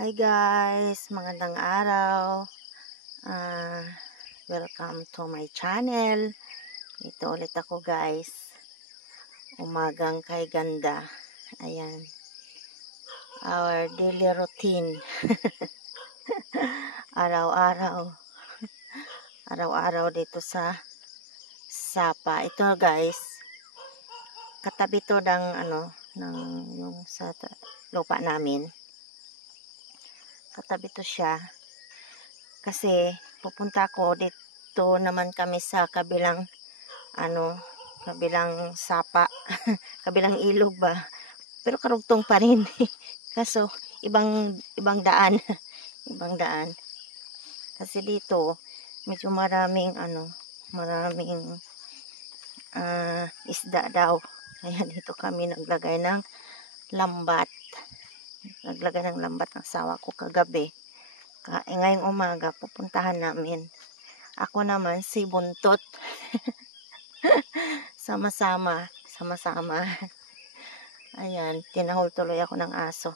Hi guys, magandang araw. Welcome to my channel. Ito ulit ako guys. Umagang kay ganda. Ayan. Our daily routine. Araw-araw. Araw-araw dito sa Sapa. Ito guys. Katabi to ng yung sa lupa namin. Katabi to siya. Kasi pupunta ko dito naman kami sa kabilang kabilang sapa, kabilang ilog ba. Pero karugtong pa rin. Kaso ibang daan, ibang daan. Kasi dito medyo maraming maraming isda daw. Kaya dito kami naglagay ng lambat. Naglagay ng lambat ng asawa ko kagabi. Ngayong umaga pupuntahan namin. Ako naman si Buntot. Sama-sama. Ayan, tinahol tuloy ako ng aso.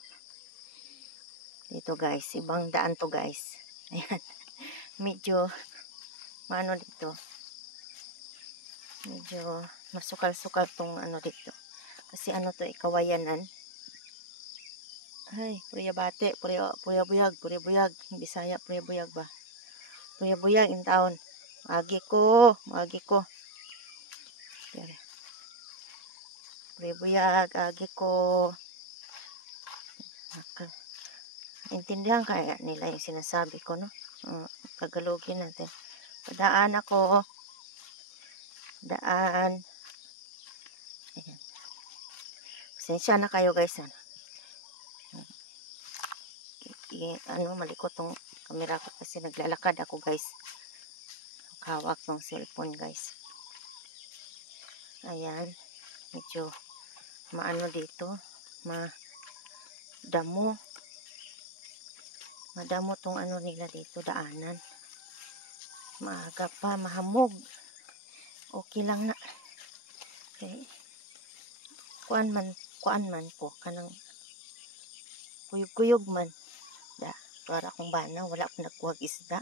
Dito guys, ibang daan to guys. Ayan. Medyo dito. Medyo masukal-sukal tong dito. Kasi to, kawayanan. Ay, Puriyabate, Puriyabuyag, Bisaya, Puriyabuyag ba? Puriyabuyag in town. Magi ko. Puriyabuyag, agi ko. Intindihan kaya nila yung sinasabi ko, no? Tagalogin natin. Padaan ako. Daan. Ayan. Pasensya na kayo guys. Malikot tong camera ko kasi naglalakad ako guys. Hawak ng cellphone guys. Ayan. Medyo dito. Madamo tong nila dito, daanan. Maaga pa, mahamog. Okay lang na. Okay. Kuan man ko kanang kuyog man. Para akong bana, wala akong nagkuhag isda.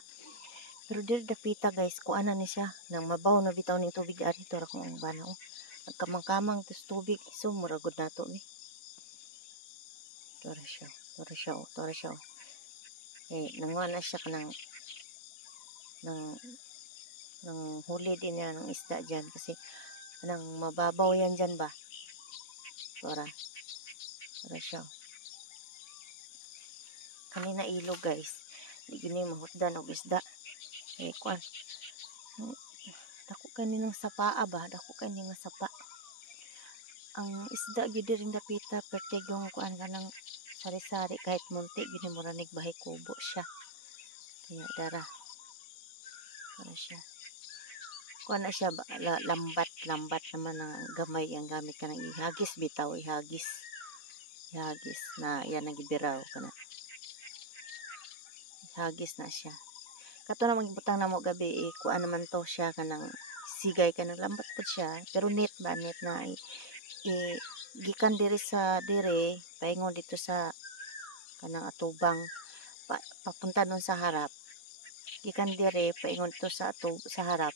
Pero dito dapita guys, kuanan ni siya. Nang mabaw na bitaw ni tubig ari to akong bana. Nagkamang-kamang tos tubig. So muragod na to ni. Tora siya. Nanguha na siya nang huli din niya ng isda dyan. Kasi nang mababaw yan dyan ba. Tora siya. Kanina ilog guys. Hindi gini mahutdan og isda. Kuan. Dako kaninang sapaa ba? Dako kaninang sapa. Ang isda gid ring dapita pertigong kuan kanang sari-sari kahit munti gini mura nigbahay kubo siya. Kaya dara siya. Kuan na siya ba? Lambat naman ang gamay ang gamit kanang ihagis bitaw, ihagis na yan nagibiraw kana. Hagis na siya. Kato namang butang na mo gabi, kuan naman to siya kanang sigay kanang lambat po siya. Pero net na gikan diri sa paingon dito sa kanang atubang papunta nun sa harap. Gikan diri paingon dito sa harap.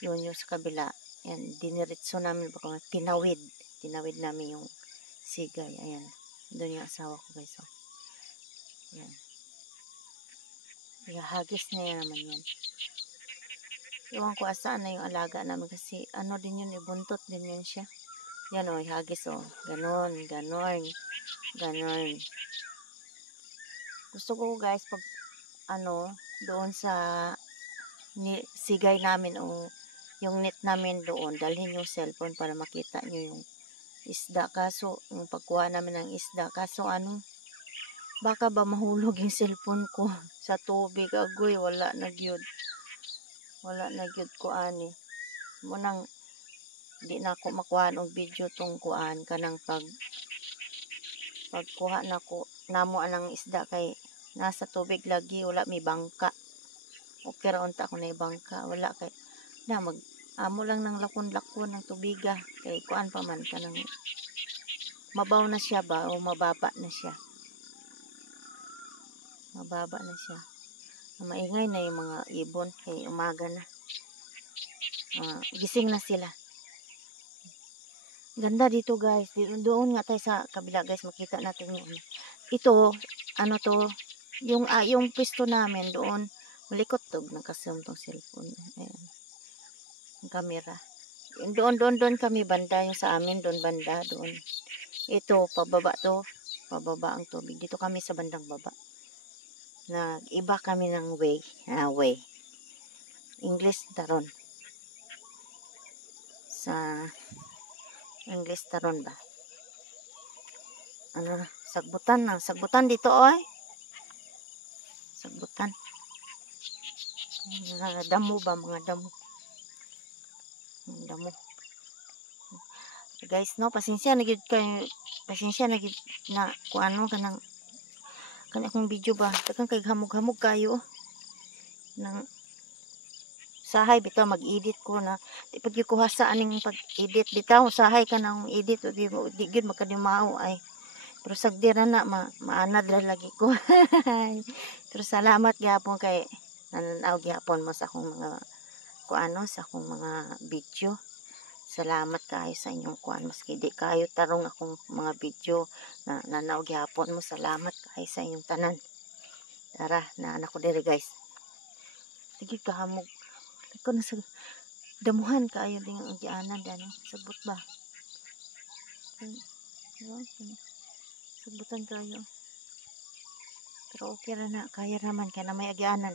Yun yung sa kabila. Yan, diniritso namin baka tinawid namin yung sigay. Ayan. Doon yung asawa ko guys. So. Yan. Hagis na yan naman yan. Iwan ko asaan na yung alaga namin kasi din yun, ibuntot din yun siya. Yan o, hagis o. Ganon. Gusto ko guys pag doon sa sigay namin o yung net namin doon, dalhin yung cellphone para makita nyo yung isda. Kaso, yung pagkuha namin ng isda, kaso baka ba mahulog yung cellphone ko sa tubig. Agoy, wala na gyud ko ani. Munang di na ako makuha ng video tong kuan kanang pagkuha na ko namo anang isda kay nasa tubig lagi, wala may bangka. Okay ra unta ako na bangka, wala kay amo lang ng lakon-lakon ng tubiga kay kuan pa man kanang mabaw na siya ba o mababa na siya. Mababa na siya. Maingay na yung mga ibon kay umaga na. Gising na sila. Ganda dito guys. Doon nga tayo sa kabila guys, makita natin yung ito, ano to, yung pwesto namin doon, malikot to, nakasum tong cellphone. Ayan, yung camera. Doon kami banda, yung sa amin, doon banda, doon. Ito, pababa to, pababa ang tubig. Dito kami sa bandang baba. Nag-iba kami ng way. English taron. Sa English taron ba? Ano, sagbutan dito oy. Sagbutan. Damo ba, mga damo. Damo. Guys, no, pasensya na gid na kung ano kanang akong video ba, takang kay hamog-hamog kayo nang sahay bitaw mag-edit ko na di pud ko hasa aning pag-edit bitaw sahay ka nang edit di gid makadimao ay pero sagdira na maanad ra lagi ko. Pero salamat gyapon kay nananaw gyapon mo sa akong mga kuano sa akong mga video. Salamat kayo sa inyong kuan maski di kayo tarong akong mga video na nanaw gyapon mo. Salamat kayo sa inyong tanan. Tara na anak ko diri guys. Sige kahamog. Ko na sa damuhan kaayo ding ang gianan dani. Sabot ba? Sabutan kayo. Pero okay ra na kaya raman kay na may agianan.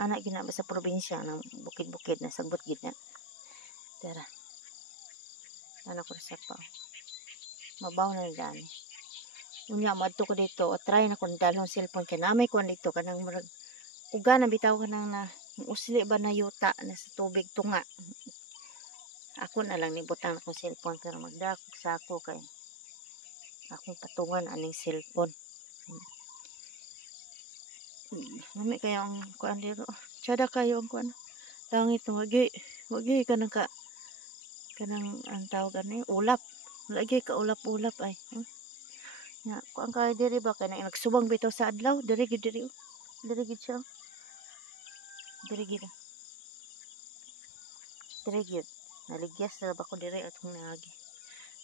Anak gina ba sa probinsya ng bukid-bukid na sagbot gid na. Tara. Anak ko sa pa. Mabaw na dani. Unya madto ko dito, try na kun dalhon cellphone kay namay kuan dito kanang murag uga na bitaw kanang na usli ba na yuta na sa tubig tunga. Ako na lang nibutang akong cellphone pero magdakog sa ako kay akong patungan aning cellphone. Nami kayo ang kuan dito. Tsada kayo ang kuan. Langit wagi ka nang ka kanang ang tawag ani ulap. Lagi ka ulap-ulap ay. Ya, kuan kayo diri ba kanang nagsubang bitaw sa adlaw, diri gid diri. Diri gid siya. Diri gid. Diri gid. Naligyas na ba ko diri atong naagi.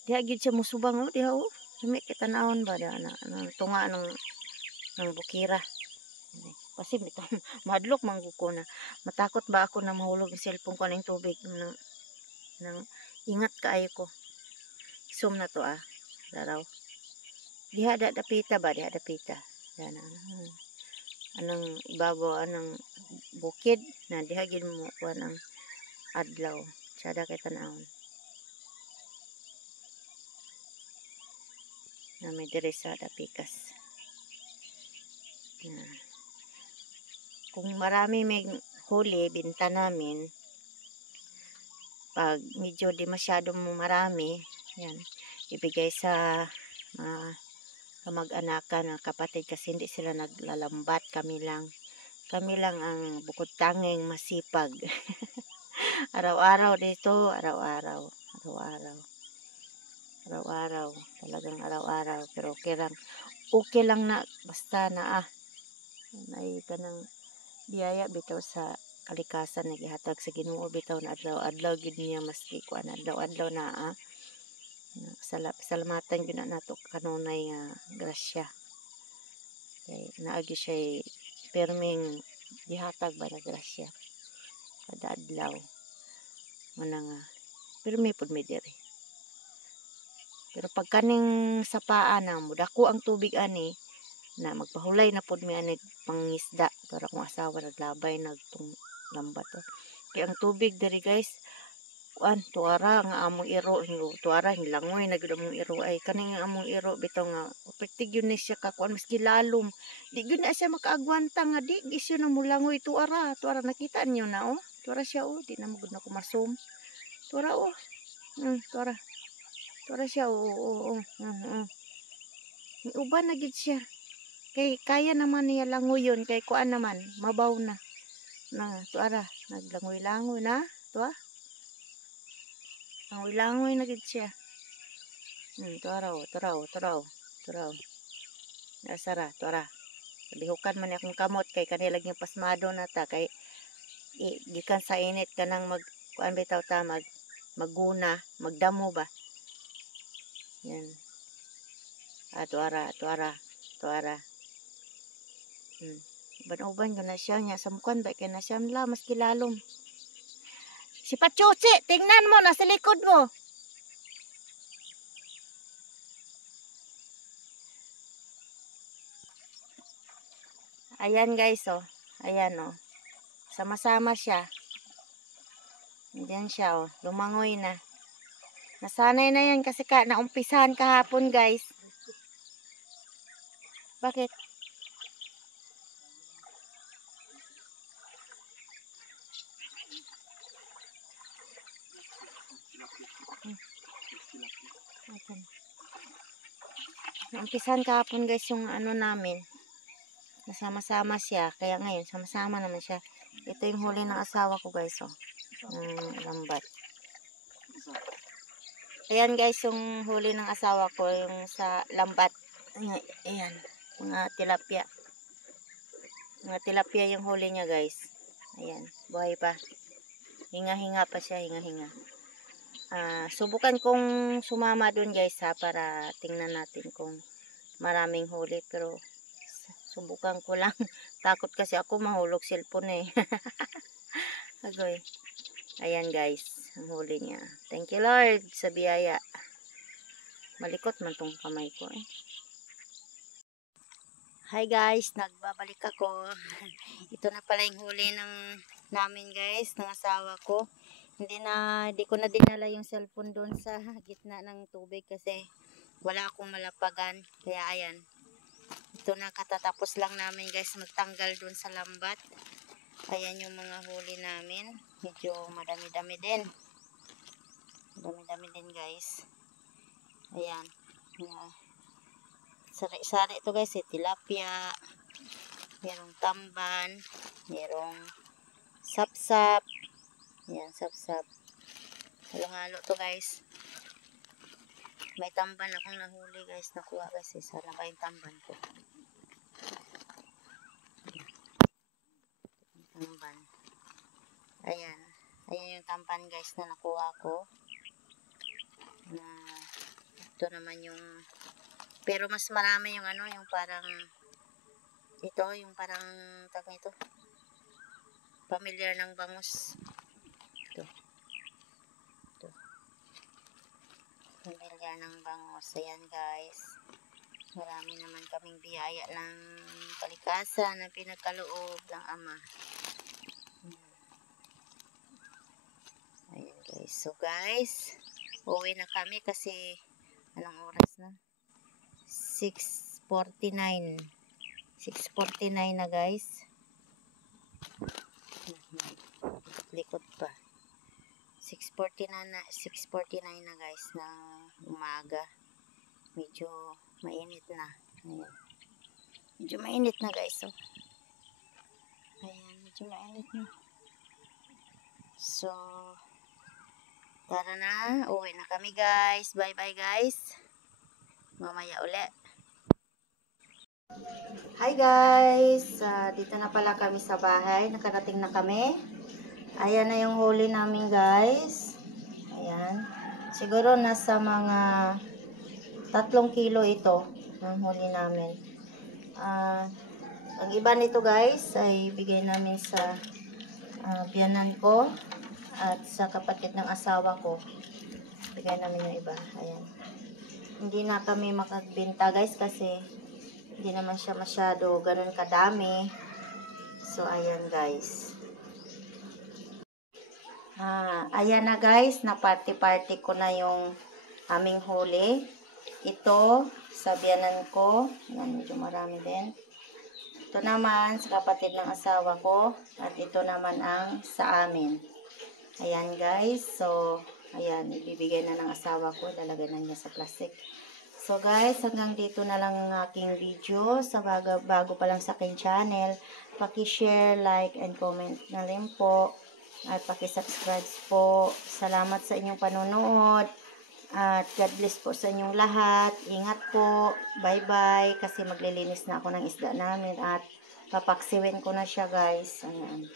Diha gid siya musubang oh, diha oh. Lami kitanawon ba da na tunga ng bukira. Kasi bitaw madlok man ko na matakot ba ako na mahulog ang cellphone ko ning tubig nang ingat kaayo ko. Zoom na to ah. Daraw. Diha dapita ba, diha dapita. Yan anang ibabaw anang bukid na diha gid mo kuan ang adlaw. Tsada kay tanawon. Na may diri sa dapikas. Kung marami may huli, binta namin. Pag medyo di masyadong marami, yan, ibigay sa kamag-anakan ng kapatid kasi hindi sila naglalambat. Kami lang ang bukod tanging masipag. Araw-araw dito, araw-araw. Talagang araw-araw. Pero okay lang na, basta na ay kanang biyaya bitaw sa kalikasan nagihatag sa Ginoo bitaw na adlaw gid niya maski kuan adlaw na salamatan gyud na nato kanunay nga grasya kay naagi siya perming gihatag ba na grasya kada adlaw muna nga permi pud mi diri pero pag kaning sapaan na mudako ang tubig ani na magpahulay na pod mi ani pangisda para kung asawa naglabay nagtung lambat kay ang tubig diri guys kuan tuara nga among iro tuara hilangoy na gid among iro ay kaning among iro bitaw nga pertig yun ni siya ka kuan maski lalom di gyud na siya makaagwanta nga di gisyo na mulangoy tuara nakita niyo na tuara siya di na mo gud na kumasum tuara tuara siya uban na gid siya. Kay kaya naman niya langoyon kay kuan naman mabaw na tuara naglangoy-langoy na tuwa langoy-langoy na gid siya turaw Asara, tora. Bihukan man akong kamot kay kanila yung pasmado na ta kay gikan sa init kanang kuan bitaw ta maguna, magdamo ba. Yan. Tuara. Uban ko na siya niya sa mukhan ba kay na siya nila mas kilalom. Si Pachuchi, tingnan mo nasa likod mo. Ayan guys, oh. Ayan, oh. Sama-sama siya. Diyan siya, oh. Lumangoy na. Nasanay na yan kasi naumpisahan kahapon, guys. Bakit? Naumpisahan kahapon, guys, yung ano namin. Nasama-sama siya. Kaya ngayon, sama-sama naman siya. Ito yung huli ng asawa ko, guys, oh. Lambat. Ayan, guys, yung huli ng asawa ko, yung sa lambat. Ayan, mga tilapia. Mga tilapia yung huli niya, guys. Ayan, buhay pa. Hinga-hinga pa siya, hinga-hinga. Subukan kong sumama dun, guys, ha, para tingnan natin kung maraming huli. Pero, subukan ko lang. Takot kasi ako mahulog cellphone, eh. Agoy. Ayan, guys, ang huli niya. Thank you, Lord, sa biyaya. Malikot man tong kamay ko, eh. Hi guys, nagbabalik ako. Ito na pala yung huli namin guys, ng asawa ko. Hindi ko na dinala yung cellphone doon sa gitna ng tubig kasi wala akong malapagan. Kaya ayan, ito na katatapos lang namin guys magtanggal doon sa lambat. Ayan yung mga huli namin. Medyo madami-dami din. Madami-dami din guys. Ayan. Sari-sari ito guys, tilapia, merong tamban, merong sapsap. Yan, sapsap. Halo-halo to guys. May tamban akong nahuli guys, nakuha kasi sana ba yung tamban ko. Tamban. Ayan. Ayan yung tamban guys na nakuha ko. Ito naman yung pero mas marami yung ano, yung parang ito, yung parang tag nito. Familiar ng bangus. Ito. Familiar ng bangus. Ayan guys. Marami naman kaming biyaya ng kalikasan na pinagkaloob ng Ama. Ayan guys. So guys, uwi na kami kasi anong oras na? 6:49 na guys. Likod pa. 6:49 na guys ng umaga. Medyo mainit na. Ayan. Medyo mainit na guys. Oh. Ayan, medyo mainit na. So, tara na. Uwi na kami guys. Bye bye guys. Mamaya ulit. Hi guys! Dito na pala kami sa bahay. Nakarating na kami. Ayan na yung huli namin guys. Ayan. Siguro nasa mga 3 kilo ito ang huli namin. Ang iba nito guys ay bigay namin sa biyanan ko at sa kapatid ng asawa ko. Bigay namin yung iba. Ayan. Hindi na kami makagbenta guys kasi hindi naman siya masyado ganun kadami. So, ayan guys. Ayan na guys. Na-party-party ko na yung aming huli. Ito, sa biyanan ko. Ayan, medyo marami din. Ito naman sa kapatid ng asawa ko. At ito naman ang sa amin. Ayan guys. So, ayan. Ibibigay na ng asawa ko. Lalagay na niya sa plastic. So guys, hanggang dito na lang ang aking video. Sa bago pa lang sa aking channel, paki-share, like, and comment na rin po. At paki-subscribe po. Salamat sa inyong panonood. At God bless po sa inyong lahat. Ingat po. Bye-bye. Kasi maglilinis na ako ng isda namin. At papaksiwin ko na siya, guys. Ayan.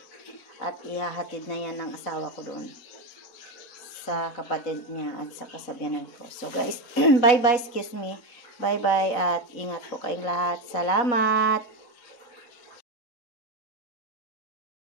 At ihahatid na yan ng asawa ko doon sa kapatid niya at sa kasabihanan ko. So, guys, bye-bye. Excuse me. Bye-bye. At ingat po kayong lahat. Salamat.